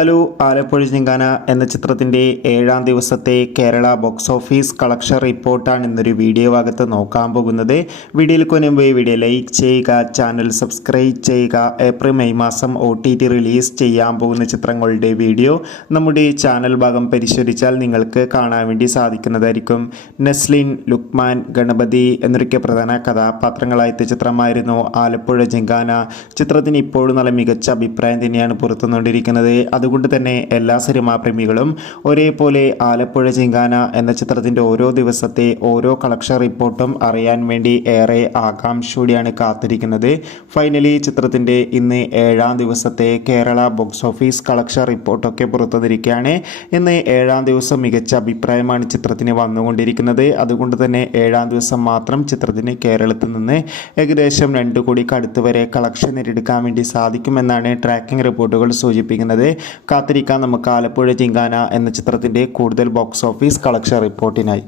Hello, Alappuzha ജിങ്കാന എന്ന ചിത്രത്തിൻ്റെ 7ാം ദിവസത്തെ കേരള ബോക്സ് ഓഫീസ് കളക്ഷൻ റിപ്പോർട്ടാണ് ഇന്നൊരു വീഡിയോ ഭാഗത്ത് നോക്കാൻ പോകുന്നത്. വീഡിയോയിൽ കൊനുമ്പ് വീഡിയോ ലൈക്ക് ചെയ്യുക, ചാനൽ സബ്സ്ക്രൈബ് ചെയ്യുക. ഏപ്രിൽ മെയ് മാസം OTT റിലീസ് ചെയ്യാൻ പോകുന്ന ചിത്രങ്ങളുടെ വീഡിയോ നമ്മുടെ ചാനൽ ഭാഗം പരിശോധിച്ചാൽ നിങ്ങൾക്ക് കാണാൻ വേണ്ടി സാധിക്കുന്നതായിരിക്കും. നസ്ലിൻ, ലുക്മാൻ, ഗണപതി എന്നൊക്കെ പ്രധാന കഥാപാത്രങ്ങളായ ചിത്രമായിരുന്നു ആലപ്പുഴ ജിങ്കാന. ചിത്രത്തിന് ഇപ്പോഴും നല്ല മികച്ച അഭിപ്രായം തന്നെയാണ് പുറത്തുകൊണ്ടിരിക്കുന്നത്. അതുകൊണ്ട് തന്നെ എല്ലാ സിനിമാ പ്രേമികളും ഒരേപോലെ ആലപ്പുഴ ജിങ്കാന എന്ന ചിത്രത്തിൻ്റെ ഓരോ ദിവസത്തെ ഓരോ കളക്ഷൻ റിപ്പോർട്ടും അറിയാൻ വേണ്ടി ഏറെ ആകാംക്ഷയോടെയാണ് കാത്തിരിക്കുന്നത്. ഫൈനലി ചിത്രത്തിൻ്റെ ഇന്ന് 7ാം ദിവസത്തെ കേരള ബോക്സ് ഓഫീസ് കളക്ഷൻ റിപ്പോർട്ടൊക്കെ പുറത്തുവന്നിരിക്കുകയാണ്. ഇന്ന് 7ാം ദിവസം മികച്ച അഭിപ്രായമാണ് ചിത്രത്തിന് വന്നുകൊണ്ടിരിക്കുന്നത്. അതുകൊണ്ട് തന്നെ 7ാം ദിവസം മാത്രം ചിത്രത്തിന് കേരളത്തിൽ നിന്ന് ഏകദേശം 2 കോടിക്ക് അടുത്ത് വരെ കളക്ഷൻ നേടിയെടുക്കാൻ വേണ്ടി സാധിക്കുമെന്നാണ് ട്രാക്കിംഗ് റിപ്പോർട്ടുകൾ സൂചിപ്പിക്കുന്നത്. കാത്തിരിക്കാം നമുക്ക് ആലപ്പുഴ ജിങ്കാന എന്ന ചിത്രത്തിൻ്റെ കൂടുതൽ ബോക്സ് ഓഫീസ് കളക്ഷൻ റിപ്പോർട്ടിനായി.